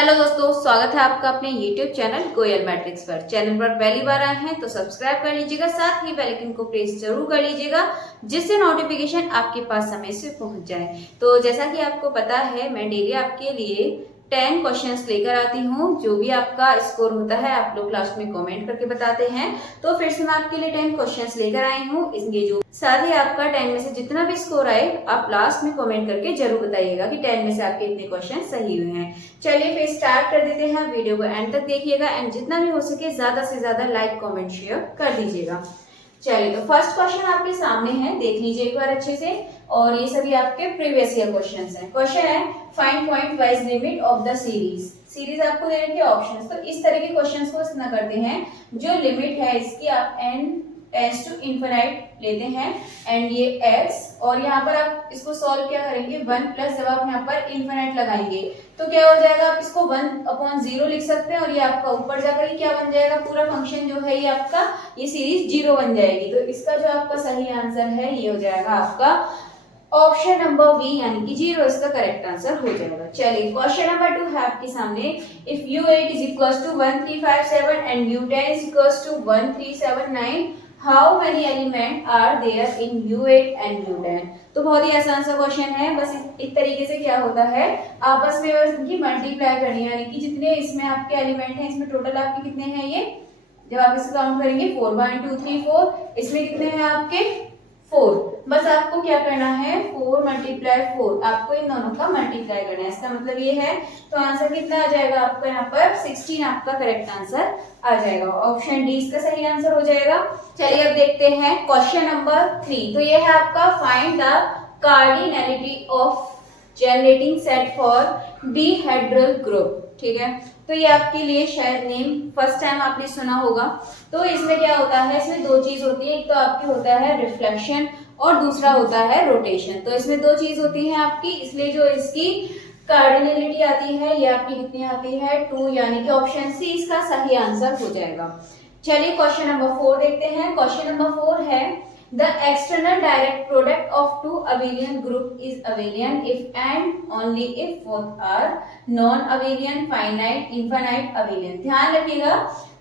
Hello दोस्तों, स्वागत है आपका अपने YouTube चैनल गोयल मैट्रिक्स पर। चैनल पर पहली बार आए हैं तो सब्सक्राइब कर लीजिएगा, साथ ही बेल आइकन को प्रेस जरूर कर लीजिएगा जिससे नोटिफिकेशन आपके पास समय से पहुंच जाए। तो जैसा कि आपको पता है, मैं डेली आपके लिए 10 क्वेश्चंस लेकर आती हूँ। जो भी आपका स्कोर होता है आप लोग लास्ट में कमेंट करके बताते हैं। तो फिर से मैं आपके लिए 10 क्वेश्चंस लेकर आई हूँ। इसके जो साथ ही आपका 10 में से जितना भी स्कोर आए आप लास्ट में कमेंट करके जरूर बताइएगा कि 10 में से आपके इतने क्वेश्चन सही हुए हैं। चलिए फिर स्टार्ट कर देते हैं। वीडियो को एंड तक देखिएगा एंड जितना भी हो सके ज्यादा से ज्यादा लाइक कमेंट शेयर कर दीजिएगा। चलिए, तो फर्स्ट क्वेश्चन आपके सामने है, देख लीजिए एक बार अच्छे से। और ये सभी आपके प्रीवियस ईयर क्वेश्चंस हैं। क्वेश्चन है find point wise limit of the series आपको दे रखे ऑप्शंस। तो इस तरह के क्वेश्चंस को इतना करते हैं, जो लिमिट है इसकी आप n टेंस टू इनफिनाइट लेते हैं एंड ये x, और यहाँ पर आप इसको सॉल्व क्या करेंगे 1 प्लस, जब आप यहाँ पर इनफिनाइट लगाएंगे तो क्या हो जाएगा, आप इसको 1/0 लिख सकते हैं और ये आपका ऊपर जाकर क्या बन जाएगा, पूरा फंक्शन जो है ये आपका ये सीरीज 0 बन जाएगी। तो इसका जो आपका सही आंसर है ये हो जाएगा आपका ऑप्शन नंबर बी, यानी कि 0 इसका करेक्ट आंसर हो जाएगा। चलिए, क्वेश्चन नंबर 2 है आपके सामने। If u8 is equals to 1357 and u10 is equals to 1379, how many element are there in u8 and u10? तो बहुत ही आसान सा क्वेश्चन है। बस इस तरीके से क्या होता है, आपस में बस इनकी मल्टीप्लाई करनी है, यानी कि जितने इसमें आपके एलिमेंट हैं इसमें टोटल आपके कितने हैं, ये जब आप इसे काउंट करेंगे 4 1 2 3 4, इसमें कितने हैं आपके 4। बस आपको क्या करना है 4 मल्टीप्लाई 4, आपको इन दोनों का मल्टीप्लाई करना है। इसका मतलब ये है, तो आंसर कितना आ जाएगा आपका यहाँ पर 16 आपका करेक्ट आंसर आ जाएगा। ऑप्शन डी इसका सही आंसर हो जाएगा। चलिए अब देखते हैं क्वेश्चन नंबर 3। तो ये है आपका find the cardinality of generating set for dihedral group. ठीक है, तो ये आपके लिए शायद नेम फर्स्ट टाइम आपने सुना होगा। तो इसमें क्या होता है, इसमें दो चीज होती है, एक तो आपकी होता है रिफ्लेक्शन और दूसरा होता है रोटेशन। तो इसमें दो चीज होती है आपकी, इसलिए जो इसकी कार्डिनलिटी आती है ये आपकी कितनी आती है 2, यानी कि ऑप्शन सी इसका सही आंसर हो जाएगा। चलिए क्वेश्चन नंबर 4 देखते हैं। क्वेश्चन नंबर 4 है the external direct product of two abelian group is abelian if and only if both are non-abelian finite infinite abelian। ध्यान रखिएगा,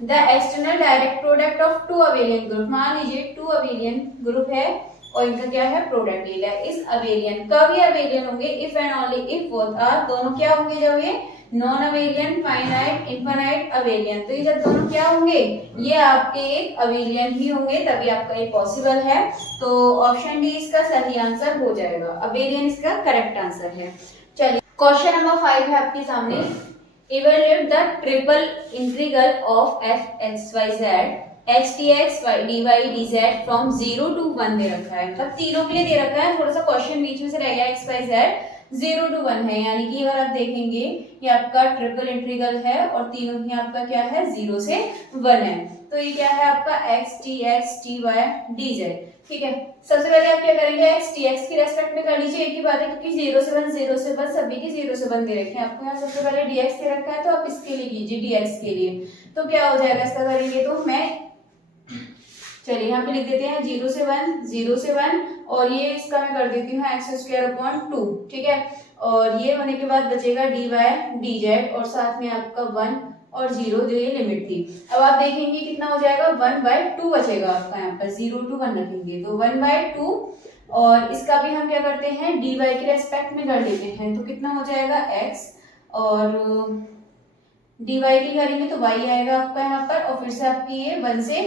the external direct product of two abelian group, मान लीजिए 2 abelian group है और इनका क्या है प्रोडक्ट ले लिया। इस अबेलियन कब ये अबेलियन होंगे, if and only if both are, दोनों क्या होंगे जब ये non abelian finite infinite abelian. तो ये जब दोनों क्या होंगे, ये आपके एक अबेलियन ही होंगे, तभी आपका ये पॉसिबल है। तो ऑप्शन डी इसका सही आंसर हो जाएगा, अबेलियन इसका करेक्ट आंसर है। चलिए क्वेश्चन नंबर 5 है आपके सामने। Evaluate the triple integral of f(x,y,z) x dx dy dz from 0 to 1 दे रखा है, मतलब तीनों के लिए दे रखा है। थोड़ा सा क्वेश्चन बीच में से रह गया, x y z 0 to 1 है, यानी कि अगर आप देखेंगे ये आपका ट्रिपल इंटीग्रल है और तीनों ही आपका क्या है 0 से 1 है। तो ये क्या है आपका x dx dy dz। ठीक है, सबसे पहले आप क्या करेंगे x dx की रेस्पेक्ट में कर लीजिए, एक ही बात है क्योंकि 0 से 1 सभी की 0 से 1 दे रखे हैं। आपको यहाँ सबसे पहले dx दे रखा है तो आप इसके लिए कीजिए dx के लिए। तो क्या हो जाएगा इसका करेंगे, तो मैं चलिए यहाँ पे लिख देते हैं 0 से 1 और ये इसका मैं कर देती हूँ x² 2। ठीक है, और ये होने के बाद बचेगा dy dz और साथ में आपका 1 और 0 जो ये लिमिट थी। अब आप देखेंगे कितना हो जाएगा 1/2 बचेगा आपका, यहाँ पर 0 to 1 रखेंगे तो 1/2, और इसका भी हम क्या करते हैं dy के रेस्पेक्ट में कर लेते हैं। तो कितना हो जाएगा x, और dy की करेंगे तो y आएगा आपका यहाँ पर, और फिर से आपकी ये 1 से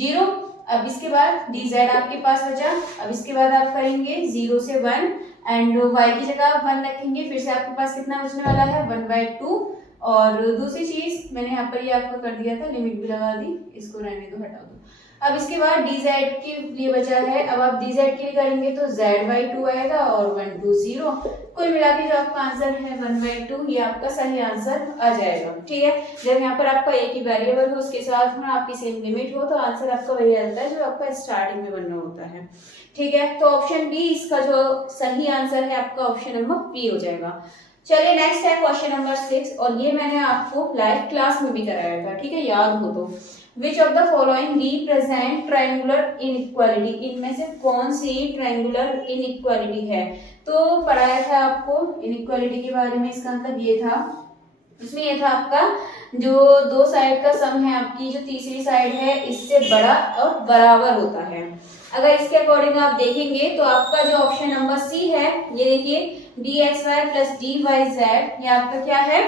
0। अब इसके बाद dz आपके पास बचा। अब इसके बाद आप करेंगे 0 से 1 एंड y की जगह आप 1 रखेंगे, फिर से आपके पास कितना बचने वाला है 1/2। और दूसरी चीज मैंने यहाँ पर ये आपको कर दिया था, लिमिट भी लगा दी, इसको रहने दो, हटा दो। अब इसके बाद dz के लिए बचा है, अब आप dz के लिए करेंगे तो z/2 आएगा और 1 2 0, कुल मिला के जो आपका आंसर है 1/2, ये आपका सही आंसर आ जाएगा। ठीक है, जब यहाँ पर आपका एक ही वेरिएबल हो उसके साथ में आपकी सेम लिमिट हो तो आंसर आपका वही आता है जो आपका स्टार्टिंग में बनना होता है। ठीक है, तो ऑप्शन बी इसका जो सही आंसर है आपका ऑप्शन नंबर बी हो जाएगा। चलिए नेक्स्ट है क्वेश्चन नंबर 6, और ये मैंने आपको लाइव क्लास में भी कराया था। ठीक है, याद हो तो। विच of the following represent triangular inequality, इनमें से कौन सी ट्रायंगुलर इनइक्वालिटी है। तो पढ़ाया था आपको इनइक्वालिटी के बारे में, इसका मतलब ये था इसमें ये था आपका जो दो साइड का सम है, आपकी जो तीसरी साइड है इससे बड़ा और बराबर होता है। अगर इसके अकॉर्डिंग आप देखेंगे तो आपका जो ऑप्शन नंबर सी है, ये देखिए dxy प्लस dyz, ये आपका क्या है,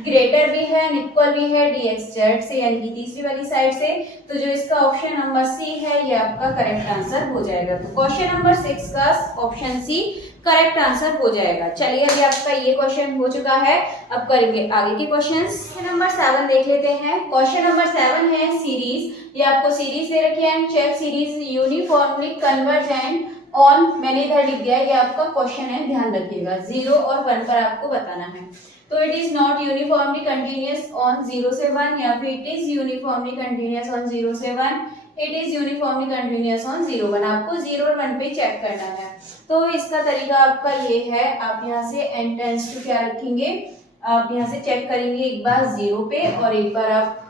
ग्रेटर भी है इक्वल भी है dxz से, यानी कि तीसरी वाली साइड से। तो जो इसका ऑप्शन नंबर सी है ये आपका करेक्ट आंसर हो जाएगा। तो क्वेश्चन नंबर 6 का ऑप्शन सी करेक्ट आंसर हो जाएगा। चलिए अभी आपका ये क्वेश्चन हो चुका है, अब करेंगे आगे के क्वेश्चंस। क्वेश्चन नंबर 7 देख लेते हैं। क्वेश्चन नंबर 7 है सीरीज, ये आपको सीरीज दे रखी है and check series uniformly convergent on, मैंने इधर लिख दिया है, ये आपका क्वेश्चन है, ध्यान रखिएगा 0 और 1 पर आपको बताना है। तो it is not uniformly continuous on 0 से 1, या फिर it is uniformly continuous on 0 से 1, it is uniformly continuous on 0 1। आपको 0 और 1 पे चेक करना है। तो इसका तरीका आपका ये है, आप यहाँ से n टेंड्स टू क्या रखेंगे, आप यहाँ से चेक करेंगे एक बार 0 पे और एक बार आप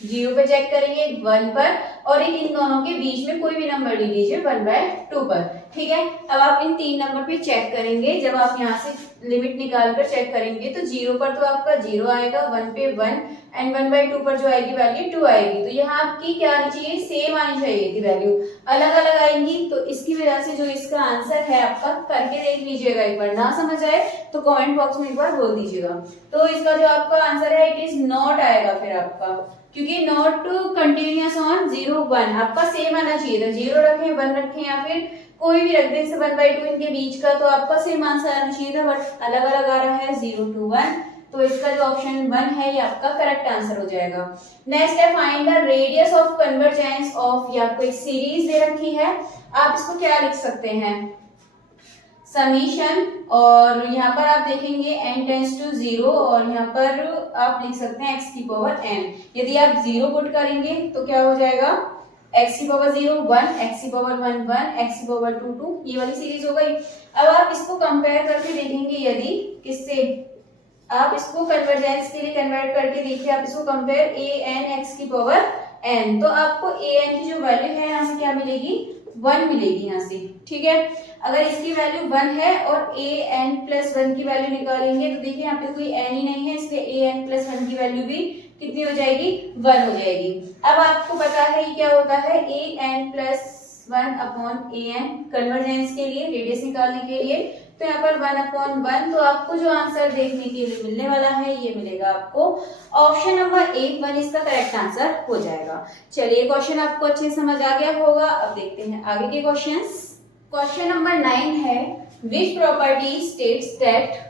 0 पे चेक करेंगे 1 पर, और इन दोनों के बीच में कोई भी नंबर ले लीजिए 1/2 पर, ठीक है। अब आप इन 3 नंबर पे चेक करेंगे, जब आप यहाँ से लिमिट निकाल कर चेक करेंगे तो 0 पर तो आपका 0 आएगा, 1 पे 1 एंड 1/2 पर जो आएगी वैल्यू 2 आएगी। तो यहाँ आपकी क्या आनी चाहिए, सेम आनी चाहिए थी वैल्यू, अलग अलग आएंगी। तो इसकी वजह से जो इसका आंसर है आपका, करके देख लीजिएगा एक बार, ना समझ आए तो कमेंट बॉक्स में एक बार बोल दीजिएगा। तो इसका जो आपका आंसर है इट इज नॉट आएगा फिर आपका, क्योंकि नॉट कंटिन्यूअस ऑन 0 1 आपका सेम आना चाहिए था। 0 रखें 1 रखें या फिर कोई भी रख दे, जैसे 1/2 इनके बीच का, तो आपका सेम आंसर आना चाहिए था, बट अलग अलग आ रहा है 0 to 1। तो इसका जो ऑप्शन 1 है ये आपका करेक्ट आंसर हो जाएगा। नेक्स्ट है find the radius of convergence of, ये आपको एक सीरीज दे रखी है, आप इसको क्या लिख सकते हैं, समीशन, और यहाँ पर आप देखेंगे n टेंड्स टू 0 और यहाँ पर आप लिख सकते हैं x की पावर n। यदि आप 0 पुट करेंगे तो क्या हो जाएगा, x की पावर 0 1, x की पावर 1 1, x की पावर 2 2, ये वाली सीरीज हो गई। अब आप इसको कंपेयर करके देखेंगे, यदि किससे, आप इसको कन्वर्जेंस के लिए कन्वर्ट करके देखिए, आप इसको कंपेयर an x की पावर n, तो आपको an की जो वैल्यू है यहाँ से क्या मिलेगी, 1 मिलेगी यहाँ से, ठीक है। अगर इसकी वैल्यू 1 है और an प्लस 1 की वैल्यू निकालेंगे तो देखिए यहाँ पे कोई n ही नहीं है, इसलिए an प्लस 1 की वैल्यू भी कितनी हो जाएगी, 1 हो जाएगी। अब आपको पता है ये क्या होता है, an plus 1 upon an, convergence के लिए, रेडियस निकालने के लिए, तो यहाँ पर 1/1, तो आपको जो आंसर देखने के लिए मिलने वाला है ये मिलेगा आपको ऑप्शन नंबर 1 इसका करेक्ट आंसर हो जाएगा। चलिए क्वेश्चन आपको अच्छे समझ आ गया होगा, अब देखते हैं आगे के क्वेश्चंस। क्वेश्चन नंबर 9 है, which property states that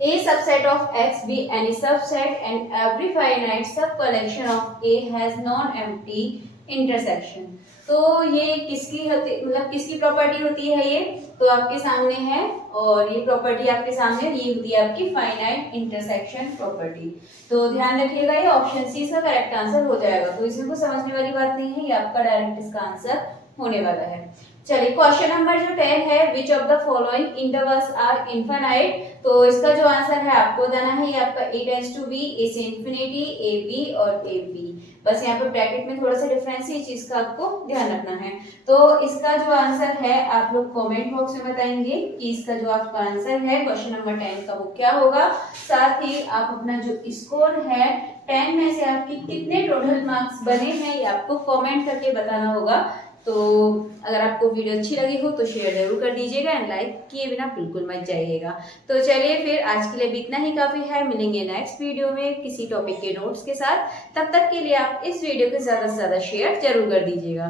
A subset of X be any subset and every finite sub collection of A has non-empty intersection। तो ये किसकी होती, मतलब किसकी प्रॉपर्टी होती है ये, तो आपके सामने है, और ये प्रॉपर्टी आपके सामने, ये होती है आपकी फाइनाइट इंटरसेक्शन प्रॉपर्टी। तो ध्यान रखिएगा ये ऑप्शन सी इसका करेक्ट आंसर हो जाएगा। तो इसमें कुछ समझने वाली बात नहीं है, ये आपका डायरेक्ट इसका आंसर होने वाला है। चलिए क्वेश्चन नंबर जो 10 है, which of the following intervals are infinite, तो इसका जो आंसर है आपको देना है, ये आपका a tends to b, a से इंफिनिटी, a b और a b। बस यहाँ पर ब्रैकेट में थोड़ा सा डिफरेंस है, इस चीज का आपको ध्यान रखना है। तो इसका जो आंसर है आप लोग कमेंट बॉक्स में बताएंगे कि इसका जो आपका आंसर है क्वेश्चन नंबर 10 का वो क्या होगा। साथ ही आप अपना जो स्कोर है 10 में से आपकी कितने टोटल मार्क्स बने हैं ये आपको कमेंट करके बताना होगा। तो अगर आपको वीडियो अच्छी लगी हो तो शेयर जरूर कर दीजिएगा एंड लाइक किए बिना बिल्कुल मत जाइएगा। तो चलिए फिर आज के लिए भी इतना ही काफ़ी है, मिलेंगे नेक्स्ट वीडियो में किसी टॉपिक के नोट्स के साथ। तब तक के लिए आप इस वीडियो को ज़्यादा से ज़्यादा शेयर जरूर कर दीजिएगा।